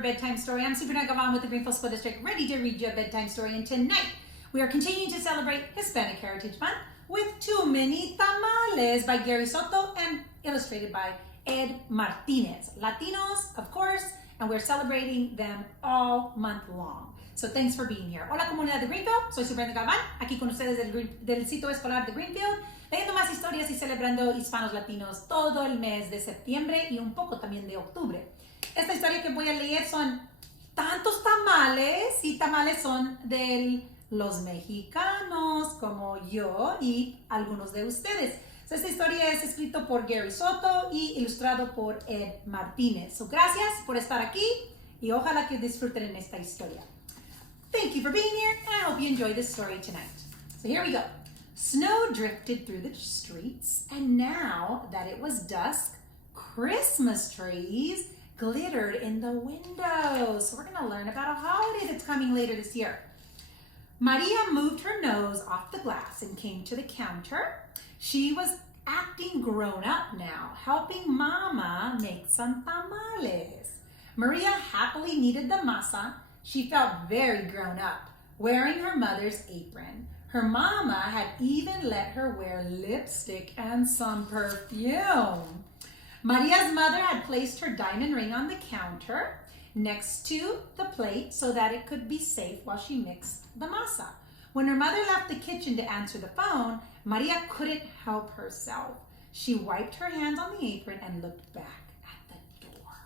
bedtime story. I'm Superintendent Galvan with the Greenfield School District, ready to read you a bedtime story. And tonight, we are continuing to celebrate Hispanic Heritage Month with Too Many Tamales by Gary Soto and illustrated by Ed Martinez. Latinos, of course, and we're celebrating them all month long. So thanks for being here. Hola comunidad de Greenfield, soy Superintendent Galvan, aquí con ustedes del sitio escolar de Greenfield, leyendo más historias y celebrando hispanos latinos todo el mes de septiembre y un poco también de octubre. Esta historia que voy a leer son tantos tamales y tamales son de los mexicanos como yo y algunos de ustedes. Esta historia es escrito por Gary Soto y ilustrado por Ed Martinez. So, gracias por estar aquí y ojalá que disfruten en esta historia. Thank you for being here, and I hope you enjoy this story tonight. So here we go. Snow drifted through the streets, and now that it was dusk, Christmas trees glittered in the windows. So we're going to learn about a holiday that's coming later this year. Maria moved her nose off the glass and came to the counter. She was acting grown up now, helping Mama make some tamales. Maria happily kneaded the masa. She felt very grown up, wearing her mother's apron. Her mama had even let her wear lipstick and some perfume. Maria's mother had placed her diamond ring on the counter next to the plate so that it could be safe while she mixed the masa. When her mother left the kitchen to answer the phone, Maria couldn't help herself. She wiped her hands on the apron and looked back at the door.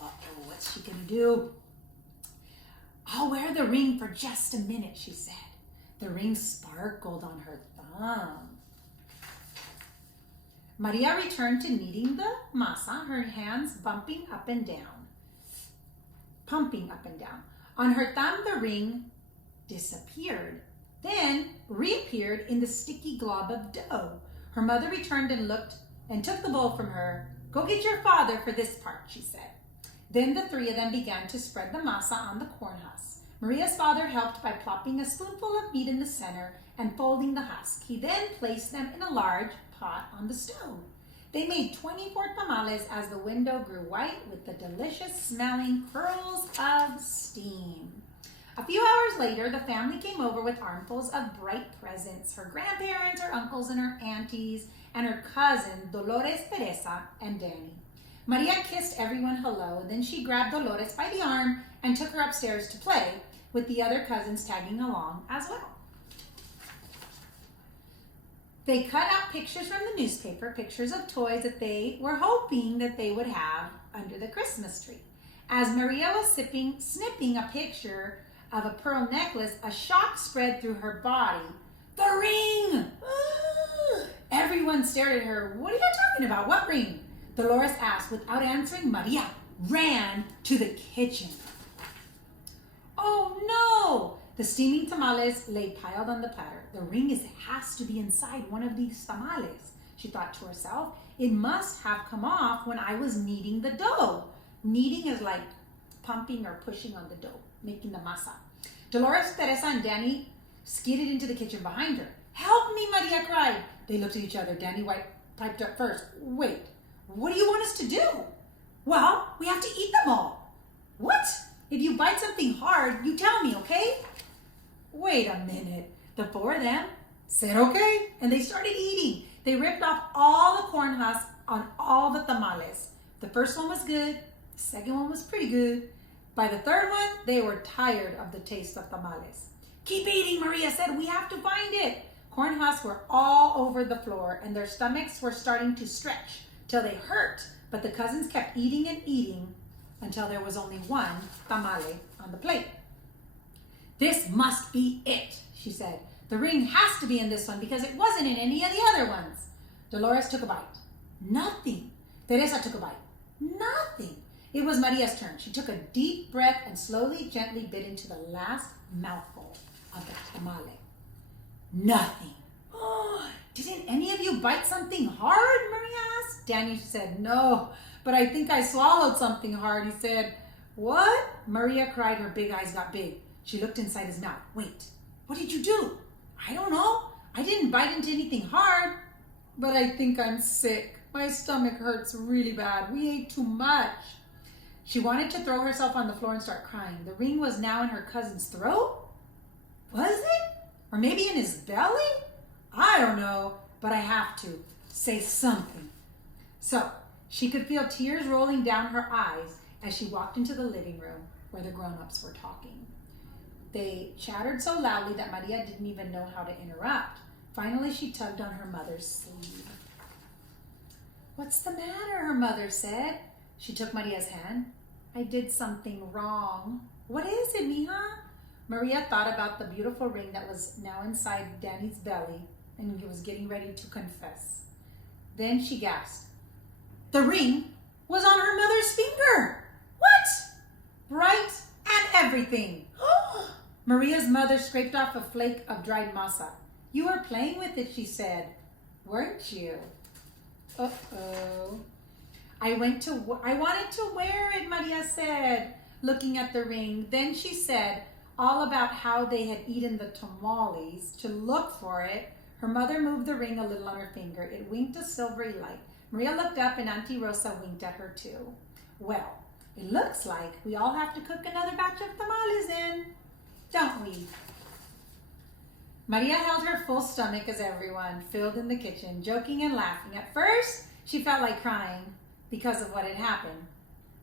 Uh-oh, what's she gonna do? I'll wear the ring for just a minute, she said. The ring sparkled on her thumb. Maria returned to kneading the masa, her hands pumping up and down. On her thumb, the ring disappeared, then reappeared in the sticky glob of dough. Her mother returned and looked and took the bowl from her. Go get your father for this part, she said. Then the three of them began to spread the masa on the corn husk. Maria's father helped by plopping a spoonful of meat in the center and folding the husk. He then placed them in a large pot on the stove. They made 24 tamales as the window grew white with the delicious smelling curls of steam. A few hours later, the family came over with armfuls of bright presents. Her grandparents, her uncles, and her aunties, and her cousin, Dolores, Teresa, and Danny. Maria kissed everyone hello, and then she grabbed Dolores by the arm and took her upstairs to play, with the other cousins tagging along as well. They cut out pictures from the newspaper, pictures of toys that they were hoping that they would have under the Christmas tree. As Maria was snipping a picture of a pearl necklace, a shock spread through her body. The ring! Everyone stared at her. What are you talking about? What ring? Dolores asked. Without answering, Maria ran to the kitchen. Oh no! The steaming tamales lay piled on the platter. The ring has to be inside one of these tamales, she thought to herself. It must have come off when I was kneading the dough. Kneading is like pumping or pushing on the dough, making the masa. Dolores, Teresa, and Danny skidded into the kitchen behind her. Help me, Maria cried. They looked at each other. Danny piped up first. Wait, what do you want us to do? Well, we have to eat them all. What? If you bite something hard, you tell me, okay? Wait a minute. The four of them said okay, and they started eating. They ripped off all the corn husks on all the tamales. The first one was good. The second one was pretty good. By the third one, they were tired of the taste of tamales. Keep eating, Maria said. We have to find it. Corn husks were all over the floor, and their stomachs were starting to stretch till they hurt. But the cousins kept eating and eating until there was only one tamale on the plate. This must be it, she said. The ring has to be in this one because it wasn't in any of the other ones. Dolores took a bite. Nothing. Teresa took a bite. Nothing. It was Maria's turn. She took a deep breath and slowly, gently bit into the last mouthful of the tamale. Nothing. Oh, didn't any of you bite something hard? Maria asked. Danny said, no, but I think I swallowed something hard. He said, what? Maria cried. Her big eyes got big. She looked inside his mouth. Wait, what did you do? I don't know. I didn't bite into anything hard, but I think I'm sick. My stomach hurts really bad. We ate too much. She wanted to throw herself on the floor and start crying. The ring was now in her cousin's throat? Was it? Or maybe in his belly? I don't know, but I have to say something. So she could feel tears rolling down her eyes as she walked into the living room where the grown-ups were talking. They chattered so loudly that Maria didn't even know how to interrupt. Finally, she tugged on her mother's sleeve. "What's the matter?" her mother said. She took Maria's hand. "I did something wrong." "What is it, mija?" Maria thought about the beautiful ring that was now inside Danny's belly and was getting ready to confess. Then she gasped. The ring was on her mother's finger. What? Bright and everything. Maria's mother scraped off a flake of dried masa. "You were playing with it," she said. "Weren't you?" Uh-oh. I wanted to wear it," Maria said, looking at the ring. Then she said all about how they had eaten the tamales to look for it. Her mother moved the ring a little on her finger. It winked a silvery light. Maria looked up and Auntie Rosa winked at her too. "Well, it looks like we all have to cook another batch of tamales then, don't we?" Maria held her full stomach as everyone filled in the kitchen, joking and laughing. At first, she felt like crying because of what had happened.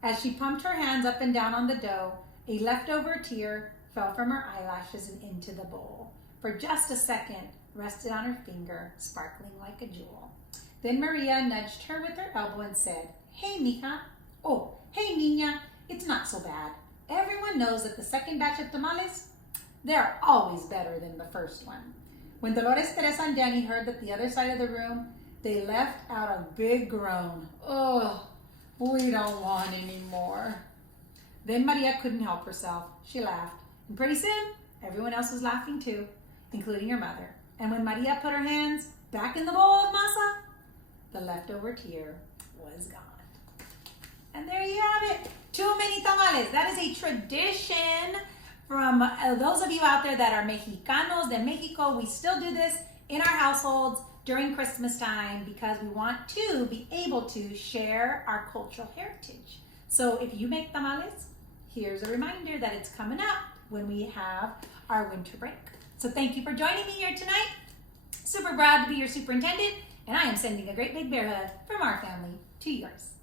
As she pumped her hands up and down on the dough, a leftover tear fell from her eyelashes and into the bowl. For just a second, rested on her finger, sparkling like a jewel. Then Maria nudged her with her elbow and said, "Hey, mija. Oh, hey, niña. It's not so bad. Everyone knows that the second batch of tamales, they're always better than the first one." When Dolores, Teresa, and Danny heard that the other side of the room, they left out a big groan. "Oh, we don't want any more." Then Maria couldn't help herself. She laughed. And pretty soon, everyone else was laughing too, including her mother. And when Maria put her hands back in the bowl of masa, the leftover tear was gone. And there you have it. Too many tamales. That is a tradition from those of you out there that are Mexicanos de Mexico. We still do this in our households during Christmas time because we want to be able to share our cultural heritage. So if you make tamales, here's a reminder that it's coming up when we have our winter break. So thank you for joining me here tonight. Super proud to be your superintendent, and I am sending a great big bear hug from our family to yours.